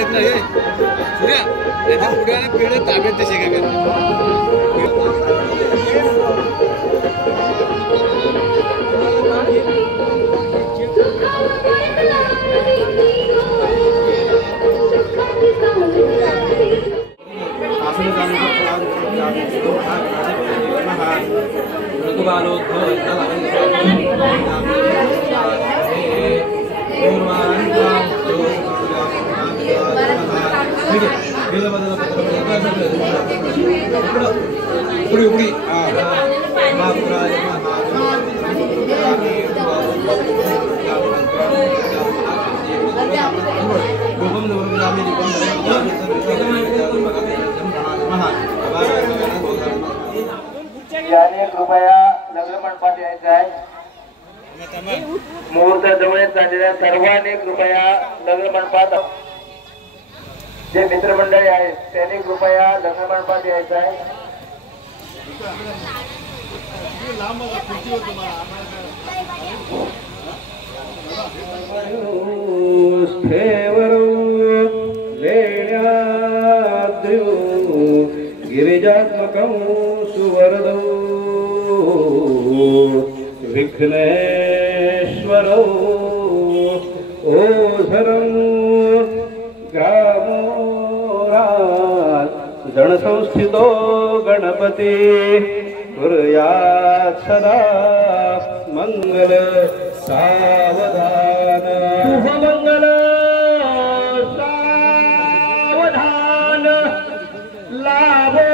आहेत ना हे सूर्या त्याच्या पुढे पेढे ताब्यात तसे काय याने कृपया लग्न मंडपात यायचे आहे। मुहूर्त जवळ झालेल्या सर्वांनी कृपया लग्न मंडपात, जे मित्रमंडळी आहेत त्यांनी कृपया लग्न मंडपात यायचं आहे। गिरिजात्मकं सुवरदौ विघ्नेश्वरौ ओझरं ग्रामोरात् जनसंस्थितो गणपति कुर्यात् सदा मंगल सावधान शुभमंगल सावधान लाभो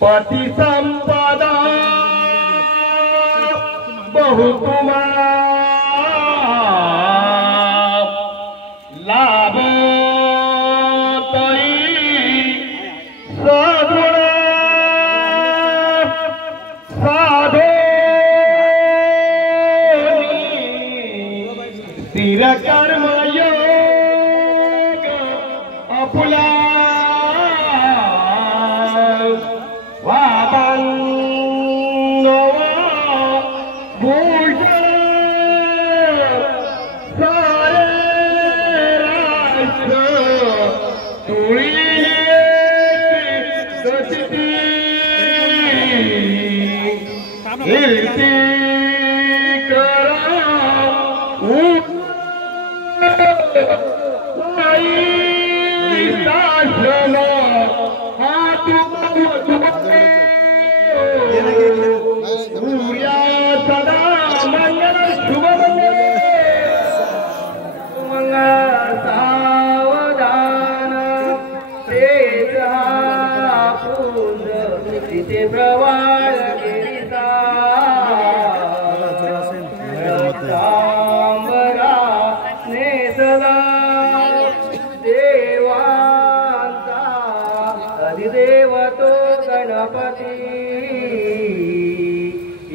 पति संपदा बहुतुमा लाभ सगुण साधो स्थिर कर्मयोग अपुला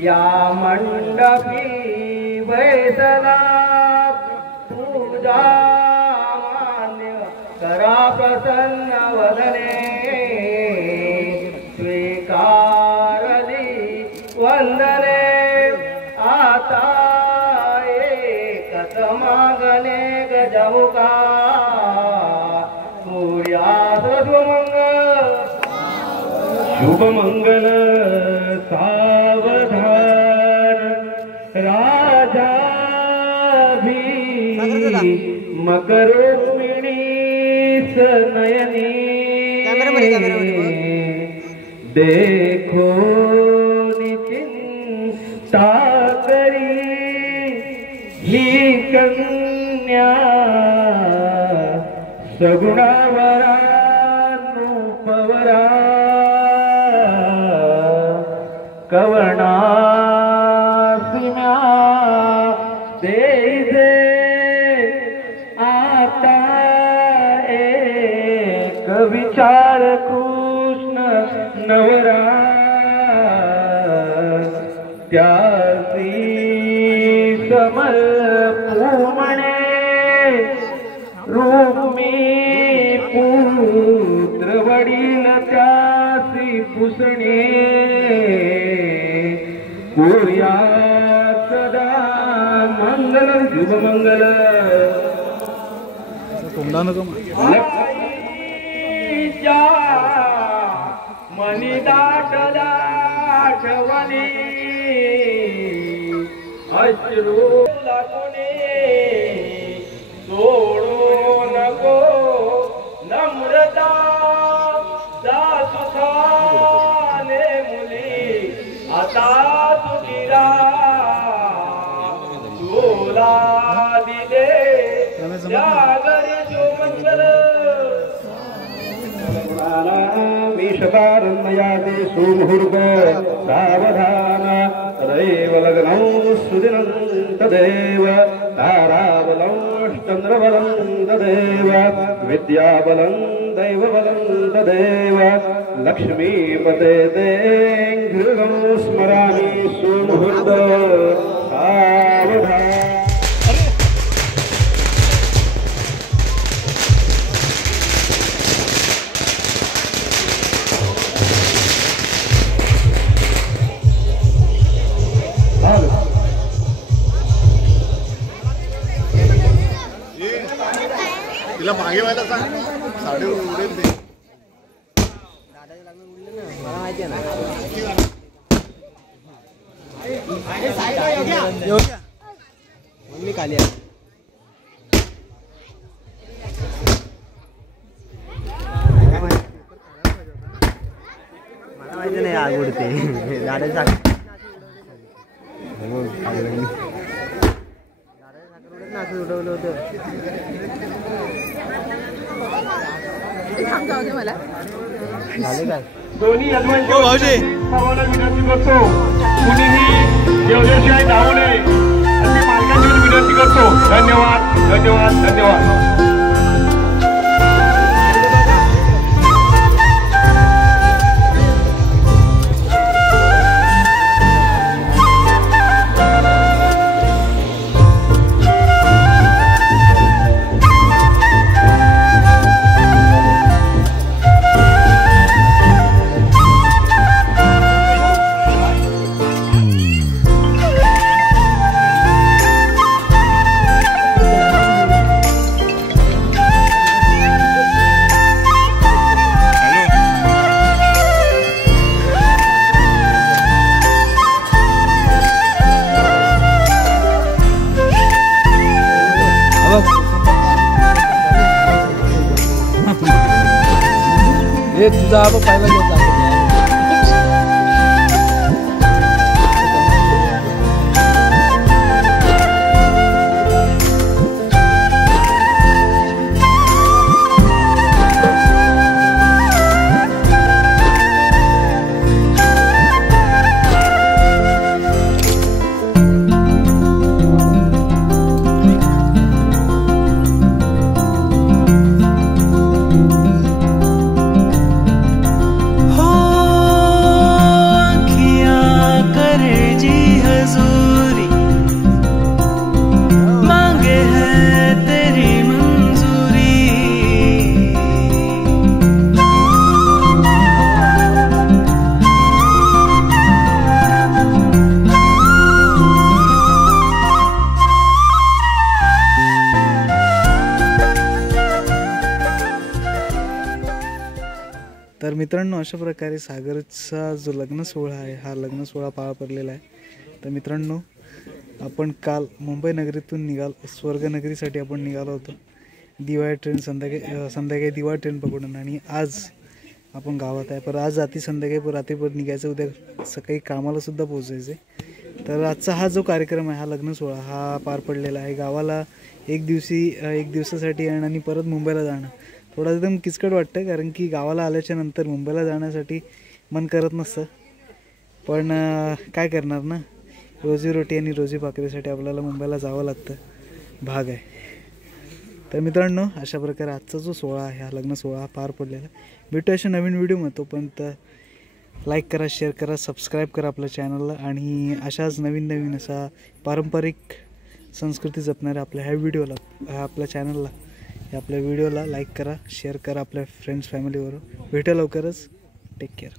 या मंडपी वैसला पूजा मान्य करा प्रसन्न वदने स्वीकारली वंदने आता एकत मागणे गजमुका सूर्यास शुभमंगल सावधान राजा भी मकरुक्मिणी सनयनी देखो निचिंता करी ही कन्या सगुणावरा रूपवरा कवना सिम्या दे आता एक विचार कृष्ण नवरा त्यासी समल पूमणे रूपमी पुत्र वडील त्यासी पुसणे कुर्या सदा मंगल शुभ शुभमंगल मनी दाट दाठवणे अश्रू लागणे सोडू नको नम्रता दासुखाने मुली आता तुझीरा तुला दिले जागरे शुभमंगल विषकारन्मयाते सुमुहूर्त सावधान तदैव लग्नं सुदिनं तदेव ताराबलं चन्द्रबलं तदेव विद्याबलं दैवबलं तदेव लक्ष्मीपते ते घृतं स्मरामि सुमुहूर्त सावधान तिला मागे व्हायला सांग साडे उडेल ते मला माहिती आहे ना मी खाली आहे मला माहिती नाही आग उडते दादा साखर उडवलं होतं मला दोन्ही यजमानची सर्वांना विनंती करतो कुणीही देवदेवशिवाय धावू नये अशी मालकांची विनंती करतो. धन्यवाद धन्यवाद धन्यवाद. हे तुझा आपण पहिला घेत तर मित्रांनो, अशा प्रकारे सागरचा जो लग्न सोहळा आहे हा लग्न सोहळा पार पडलेला आहे. तर मित्रांनो, आपण काल मुंबई नगरीतून स्वर्गनगरीसाठी आपण निघालो होतो. दिवाळी ट्रेन संध्याकाळी दिवाळी ट्रेन पकडून, आणि आज आपण गावात आहे. पण आज संध्याकाळी रात्रीपर्यंत निघायचं, उद्या सकाळी कामाला सुद्धा पोहोचायचं. तर आजचा हा जो कार्यक्रम आहे, हा लग्न सोहळा हा पार पडलेला आहे. गावाला एक दिवसासाठी येणं आणि परत मुंबईला जाणं थोडं एकदम किचकट वाटतं, कारण की गावाला आल्याच्या नंतर मुंबईला जाण्यासाठी मन करत नसतं. पण काय करणार ना, रोजीरोटी आणि रोजी भाकरीसाठी आपल्याला मुंबईला जावं लागतं, भाग आहे. तर मित्रांनो, अशा प्रकारे आजचा जो सोहळा आहे, हा लग्न सोहळा पार पडलेला. भेटू अशा नवीन व्हिडिओमध्ये. तोपर्यंत लाईक करा, शेअर करा, सबस्क्राईब करा आपल्या चॅनलला, आणि अशाच नवीन असा पारंपरिक संस्कृती जपणाऱ्या आपल्या चॅनलला आपल्या व्हिडिओला लाईक करा, शेअर करा आपल्या फ्रेंड्स फॅमिलीवर. भेटू लवकरच. Take care.